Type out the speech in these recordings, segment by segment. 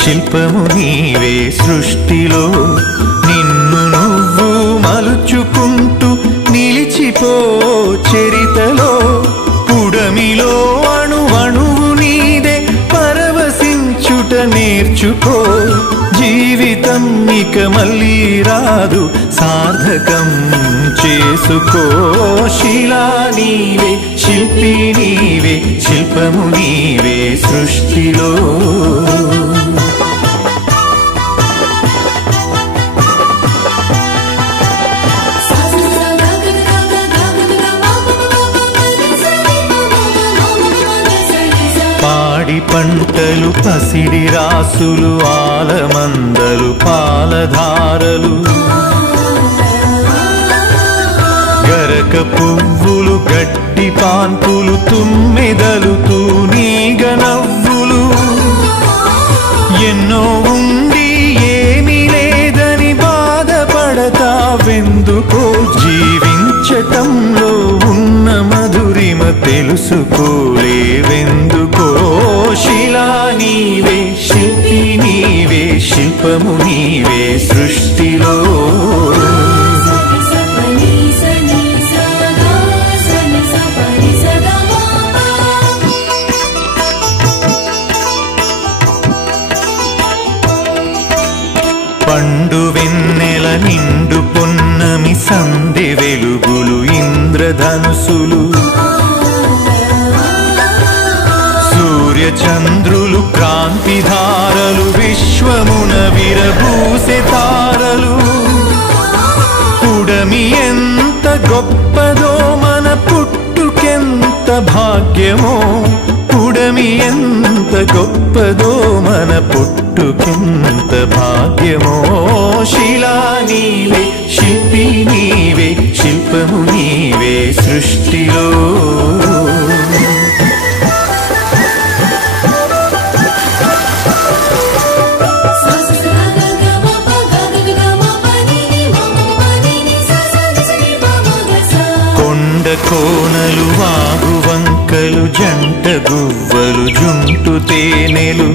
శిల్పము నీవే సృష్టిలో నిన్ను నువ్వు మలుచుకుంటూ నిలిచిపో చరితలో పుడమిలో అణువణువు నీదే పరవశించుట నేర్చుకో జీవితం ఇక మళ్ళీ రాదు సార్థకం చేసుకో శిలా నీవే శిల్పి నీవే శిల్పము నీవే సృష్టిలో పాడి పంటలు పసిడి రాసులు ఆలమందలు పాలధారలు గరక పువ్వులు గడ్డి పాన్పులు తుమ్మెదలు తూనీగ నవ్వులు ఎన్నో ఉండి ఏమీ లేదని బాధపడతావెందుకో జీవించటంలో ఉన్న మధురిమ తెలుసుకోలేవెందుకో శిలా నీవే శిల్పి నీవే శిల్పము నీవే సృష్టిలో పండు వెన్నెల నిండు పొన్నమి సంధి వెలుగులు ఇంద్రధనుసులు సూర్య చంద్రులు క్రాంతిధారలు విశ్వమున విరబూసే తారలు పుడమి ఎంత గొప్పదో మన పుట్టుకెంత భాగ్యమో పుడమి ఎంత గొప్పదో మన పుట్టుకెంత భాగ్యమో శిలా నీవే శిల్పి నీవే శిల్పము నీవే సృష్టిలో కొండ కోనలు వాగు వంకలు జంట గువ్వలు జుంటు తేనెలు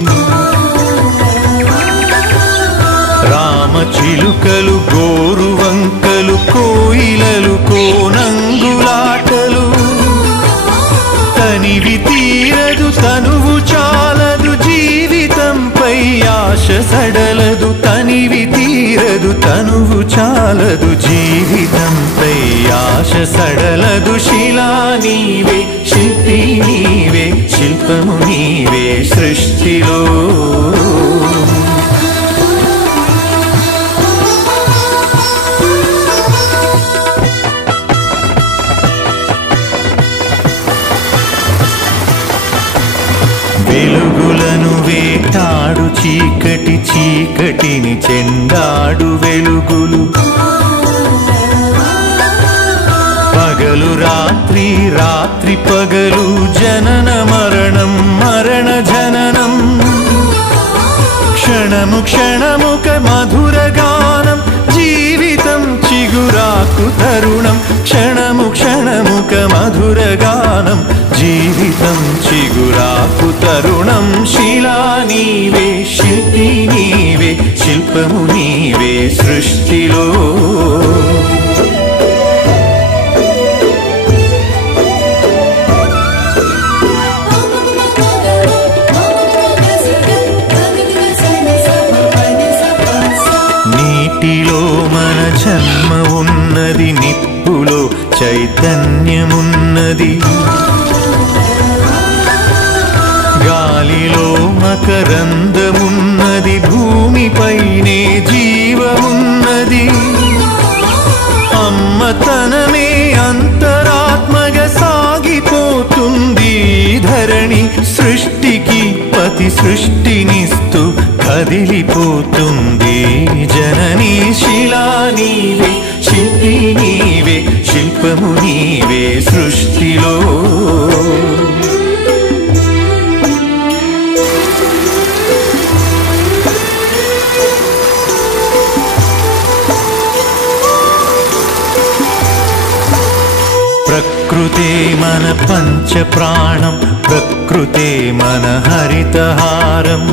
రామ చిలుకలు గోరు వంకలు కోయిలలు కోనంగులాటలు తనివి తీరదు తనువు చాలదు జీవితంపై ఆశ సడలదు తనివి తీరదు తనువు చాలదు జీవితంపై ఆశ సడలదు శిలా నీవే శిల్పి నీవే శిల్పము నీవే సృష్టిలో వెలుగులను వేటాడు చీకటి చీకటిని చెండాడు వెలుగులు పగలు రాత్రి రాత్రి పగలు జనన మరణం మరణ జననం క్షణము క్షణముక మధుర గానం జీవితం చిగురాకు తరుణం క్షణము క్షణముక మధుర గానం జీవితం చిగురాకు తరుణం శిలా నీవే శిల్పి నీవే శిల్పము నీవే సృష్టిలో నీటిలో మన జన్మ ఉన్నది నిప్పులో చైతన్య చైతన్యమున్నది గాలిలో మకరందమున్నది భూమిపైనే జీవమున్నది అమ్మతనమే అంతరాత్మగా సాగిపోతుంది ధరణి సృష్టికి పతి సృష్టినిస్తూ కదిలిపోతుంది జననీ శిలా నీవే శిల్పి నీవే శిల్పము నీవే సృష్టిలో ప్రకృతే మన పంచ ప్రాణం ప్రకృతే మన హరితహారం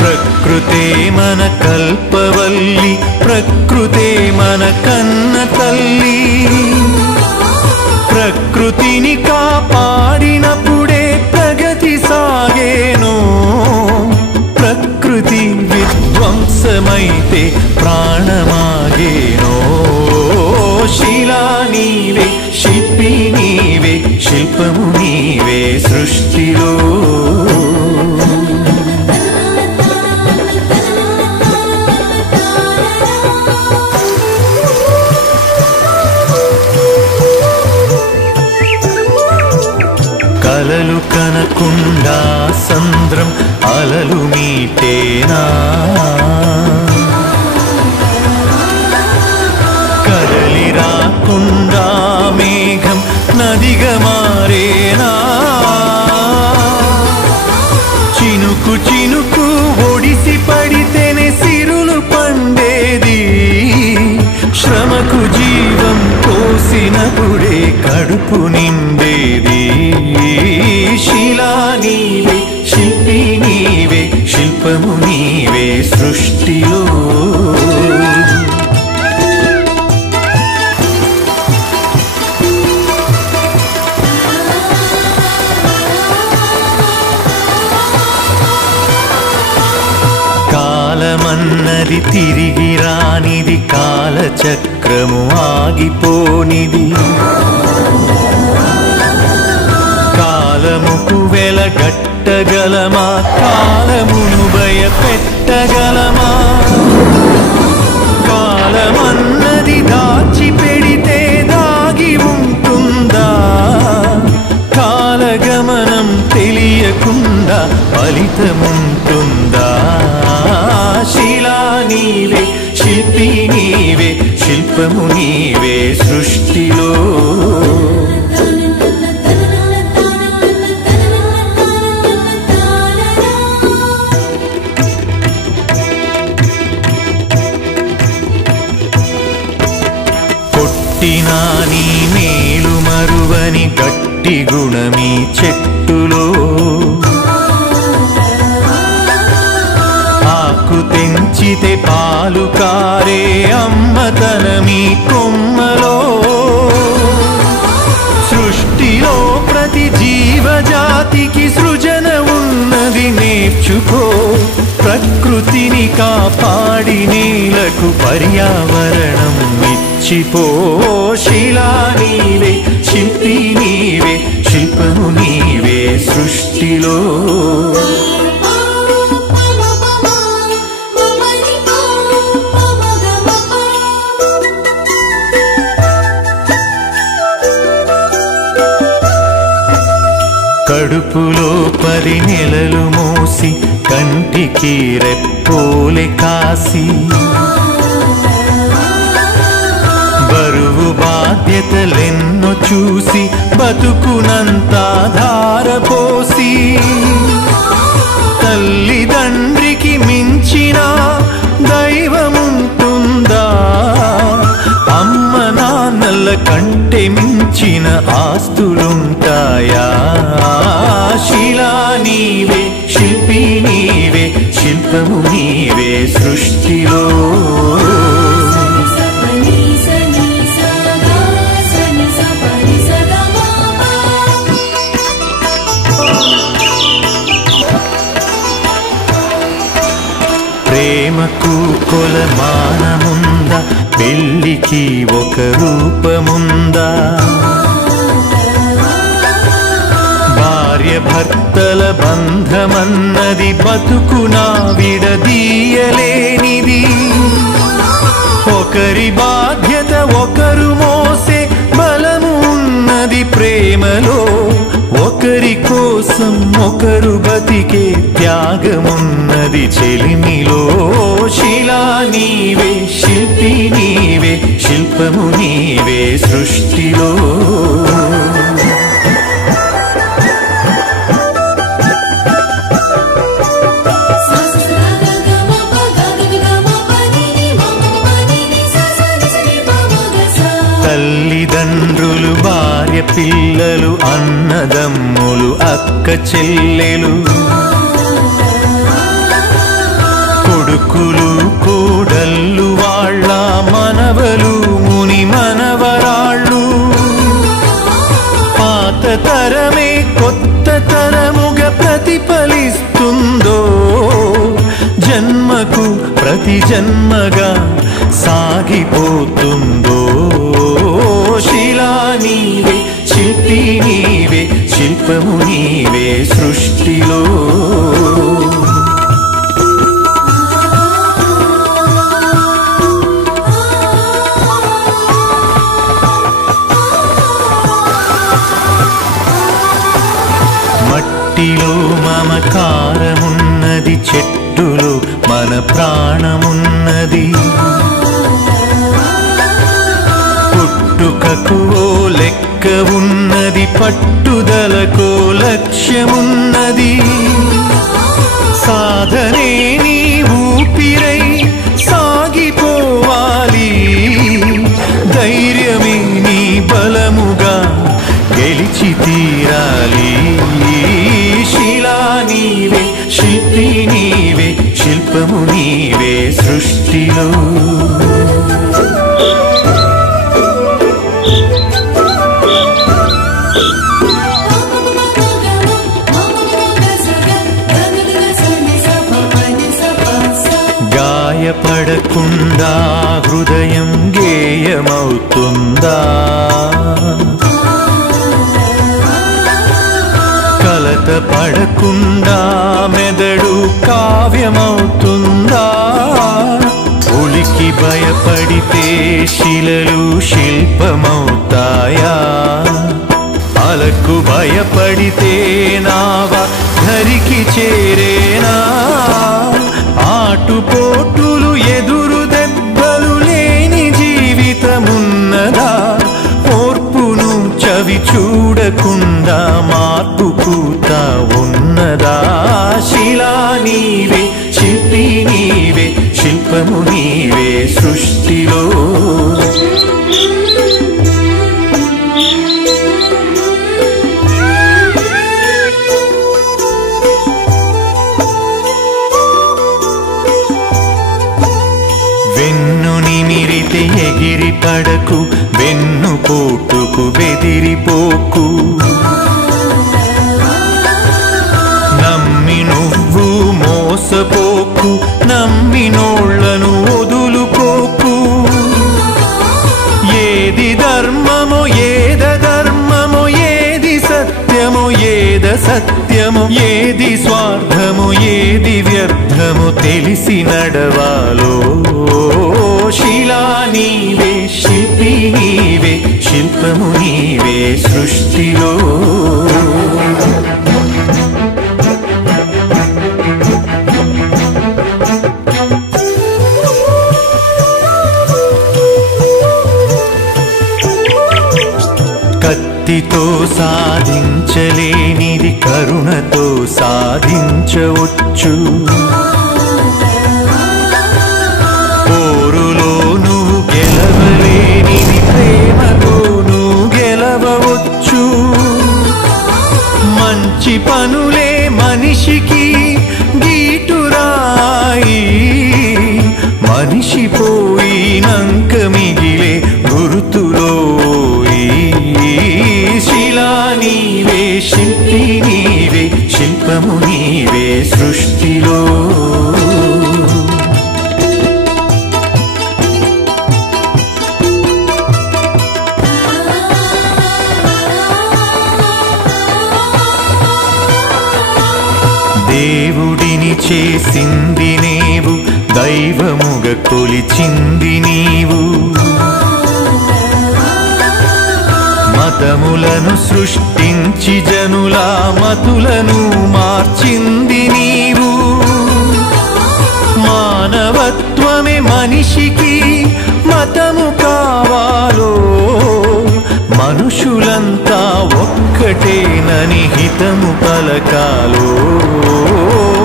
ప్రకృతే మన కల్పవల్లి ప్రకృతే మన కన్న తల్లి ప్రకృతిని కాపాడినప్పుడే ప్రగతి సాగేను ప్రకృతి విధ్వంసమైతే ప్రాణమాగేనో శిలా నీవే శిల్పి నీవే శిల్పము నీవే సృష్టిలో కలలు కనకుండా సంద్రం అలలు మీటేనా కదలి రాకుండా మేఘం నదిగా మారేనా చినుకు చినుకు ఒడిసి పడితేనే సిరులు పండేది శ్రమకు జీవం పోసినప్పుడే కడుపు నిండేది శిలా నీవే శిల్పి నీవే శిల్పము నీవే సృష్టిలో కాలమన్నది తిరిగి రానిది కాలచక్రము ఆగిపోనిది కాలముకు వెలగట్టగలమా కాలమును భయపెట్టగలమా కాలమన్నది దాచి పెడితే దాగి ఉంటుందా కాలగమనం తెలియకుండా ఫలితముంటుందా శిలా నీవే శిల్పి నీవే శిల్పము నీవే సృష్టిలో కొట్టినా నీ మేలు మరువని గట్టి గుణమీ చెట్టులో ఆకు తెంచితే పాలు కారే అమ్మతనమీ కొమ్మలో సృష్టిలో ప్రతి జీవజాతికి సృజన ఉన్నది నేర్చుకో ప్రకృతిని కాపాడి నేలకు పర్యావరణం ఇచ్చిపో శిలా నీవే శిల్పి నీవే శిల్పము నీవే సృష్టిలో కడుపులో 10 నెలలు మోసి కంటికి రెప్పోలే కాసి బరువు బాధ్యతలెన్నో చూసి బతుకునంత ధారపోసి తల్లిదండ్రికి మించిన దైవముంటుందా అమ్మ నాన్నల కంటే మించిన ఆస్తులుంటాయా శిలా నీవే శిల్పి నీవే శిల్పము నీవే సృష్టిలో ప్రేమకు కొలమానముందా పెళ్ళికి ఒక రూపముందా? భార్య భర్తల బంధమన్నది బతుకునా విడదీయలేనిది. ఒకరి బాధ్యత ఒకరు మోసే బలము ఉన్నది ప్రేమలో. ఒకరి కోసం ఒకరు బతికే త్యాగమున్నది చెలిమిలో. శిలా నీవే, శిల్పి నీవే, శిల్పము నీవే సృష్టిలో. తల్లిదండ్రులు, భార్య పిల్లలు, అన్నదమ్ములు, అక్క చెల్లెలు, కొడుకులు కోడళ్ళు, వాళ్ళ మనవలు, ముని మనవరాళ్ళు. పాత తరమే కొత్త తరముగా ప్రతిఫలిస్తుందో, జన్మకు ప్రతి జన్మగా సాగిపోతుందో. శిలా నీవే, శిల్పి నీవే, శిల్పము నీవే సృష్టిలో. మట్టిలో మమకారమున్నది, చెట్టులో మన ప్రాణమున్నది. పుట్టుకకు ఓ లెక్క ఉన్నది, పట్టుదలకో లక్ష్యమున్నది. సాధనే నీ ఊపిరై సాగిపోవాలి, ధైర్యమే నీ బలముగా గెలిచి తీరాలి. శిలా నీవే, శిల్పి నీవే, శిల్పము నీవే సృష్టిలో. గాయపడకుండా హృదయం గేయమవుతుందా? కలత పడకుండా మెదడు కావ్యమవుతుందా? ఉలికి భయపడితే శిలలు శిల్పమవుతాయా? అలకు భయపడితే నావ ధరికి చేరేనా? ఆటుపోటులు ఎదురు దెబ్బలు లేని జీవితమున్నదా? ఓర్పును చవి చూడకుండా మార్పు పూత ఉన్నదా? శిలా నీవే, శిల్పి నీవే, శిల్పము నీవే సృష్టిలో. వెన్ను నిమిరితే ఎగిరి పడకు, వెన్ను పోటుకు బెదిరిపోకు. నమ్మి నువ్వు మోసపోకు, నమ్మినోళ్లను వదులుకోకు. ఏది ధర్మమో ఏద ధర్మమో, ఏది సత్యమో ఏద సత్యమో, ఏది స్వార్థమో ఏది వ్యర్థమో తెలిసి నడవాలో. శిలా నీవే, శిల్పి నీవే, శిల్పము నీవే సృష్టిలో. కత్తితో సాధించలేనిది కరుణతో సాధించవచ్చు. పోరులో నువ్వు గెలవలేనిది ప్రేమతో నువ్వు గెలవవచ్చు. మంచి పనులే మనిషికి గీటురాయి, మనిషి పోయినంక మిగిలే గుర్తులో. శిలా నీవే, శిల్పి నీవే, శిల్పము నీవే సృష్టిలో. దేవుడిని చేసింది నీవు, దైవముగ కొలిచింది నీవు. మతములను సృష్టించి జనుల మతులను మార్చింది నీవు. మానవత్వమే మనిషికి మతము కావాలో, మనుషులంతా ఒక్కటేనని హితము పలకాలో.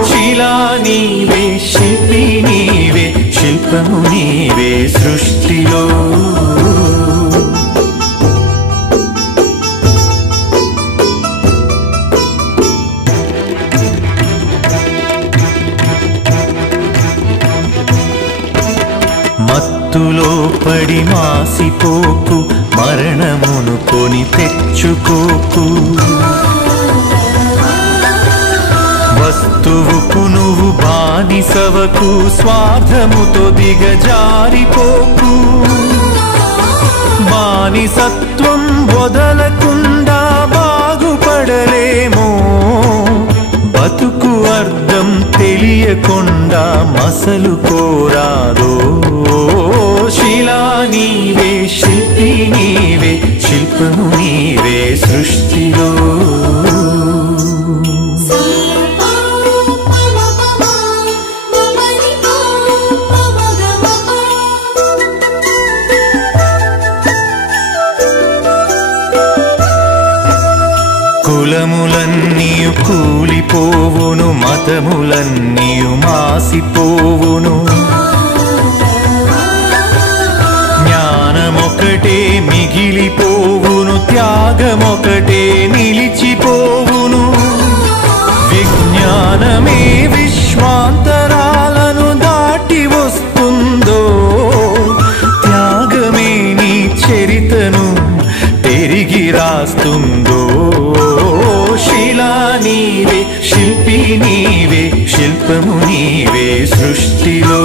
శిలా నీవే, శిల్పి నీవే, శిల్పము నీవే సృష్టిలో. మత్తులో పడి మాసిపోకు, మరణమును కొని తెచ్చుకోకు. వస్తువుకు నువ్వు బానిసవకు, స్వార్థముతో దిగజారిపోకు. బానిసత్వం వదలకుండా బాగుపడలేమో, బతుకు అర్థం తెలియకుండా మసలు కోరాదో. శిలా నీవే, శిల్పి నీవే, శిల్పము నీవే సృష్టిలో. కులములన్నీయు కూలిపోవును, మతములన్నీయు మాసిపోవును. జ్ఞానమొకటే మిగిలిపోవును, త్యాగమొకటే నిలిచిపోవును. విజ్ఞానమే విశ్వాంతరాలను దాటి వస్తుందో, త్యాగమే నీ చరితను తిరిగి రాస్తుందో. శిలా నీవే, శిల్పి నీవే, శిల్పము నీవే సృష్టిలో.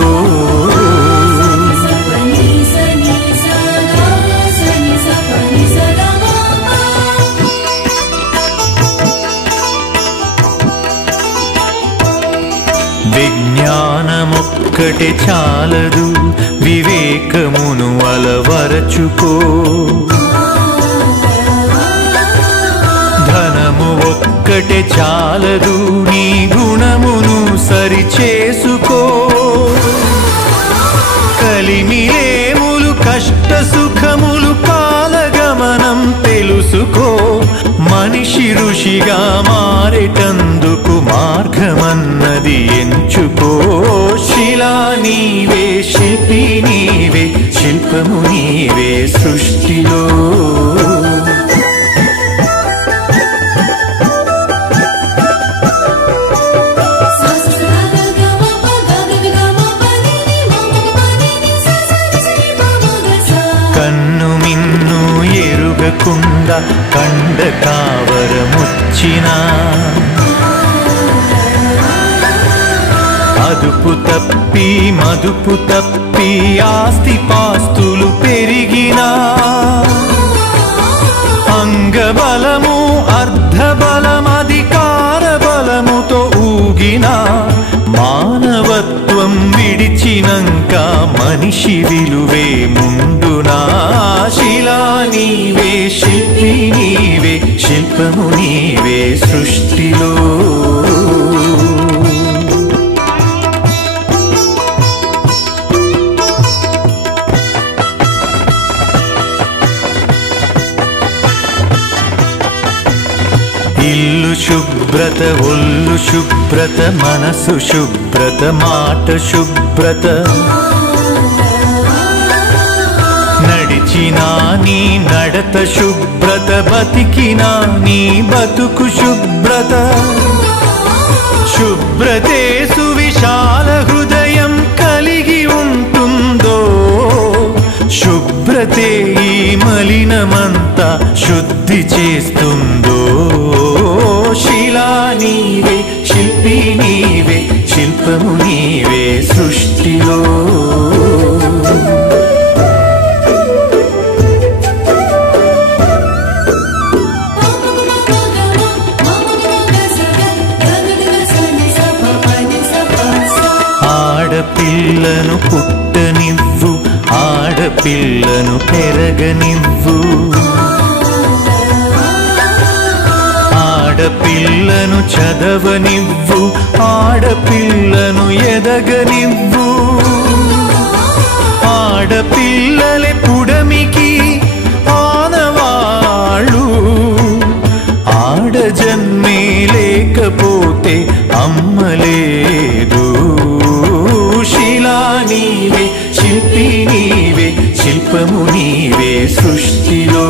విజ్ఞానమొక్కటే చాలదు, వివేకమును అలవరచుకో. ధనము ఒక్కటే చాలదు, నీ గుణమును సరిచేసుకో. కలిమిలేములు కష్ట సుఖములు కాలగమనం తెలుసుకో. మనిషి ఋషిగా మారేటందుకు మార్గమన్నది ఎంచుకో. శిలా నీవే, శిల్పి నీవే, శిల్పము నీవే సృష్టిలో. కన్ను మిన్ను ఎరుగకుండా కండ కావరముచ్చినా, అదుపు తప్పి మదుపు తప్పి ఆస్తి పాస్తులు పెరిగినా, అంగబలము అర్ధబలం అధికార బలముతో ఊగినా, మానవత్వం విడిచినంక మనిషి విలువే ముందునా. శిలా నీవే, శిల్పి నీవే, శిల్పము నీవే సృష్టిలో. ఇల్లు శుభ్రత, ఒళ్ళు శుభ్రత, మనసు శుభ్రత, మాట శుభ్రత. నడిచినా నీ నడత శుభ్రత, బతికినా నీ బతుకు శుభ్రత. శుభ్రతే సువిశాల హృదయం కలిగి ఉంటుందో, శుభ్రతే ఈ మలినమంతా శుద్ధి చేస్తుందో. శిలా నీవే, శిల్పి నీవే, శిల్పము నీవే సృష్టిలో. ఆడపిల్లను పెరగనివ్వు, ఆడపిల్లను చదవనివ్వు, ఆడపిల్లను ఎదగనివ్వు. ఆడపిల్లలే పుడమికి ఆనవాళ్ళు, ఆడజన్మే లేకపోతే అమ్మలేదు. శిలా నీవే, శిల్పి నీవే, శిల్పము నీవే సృష్టిలో.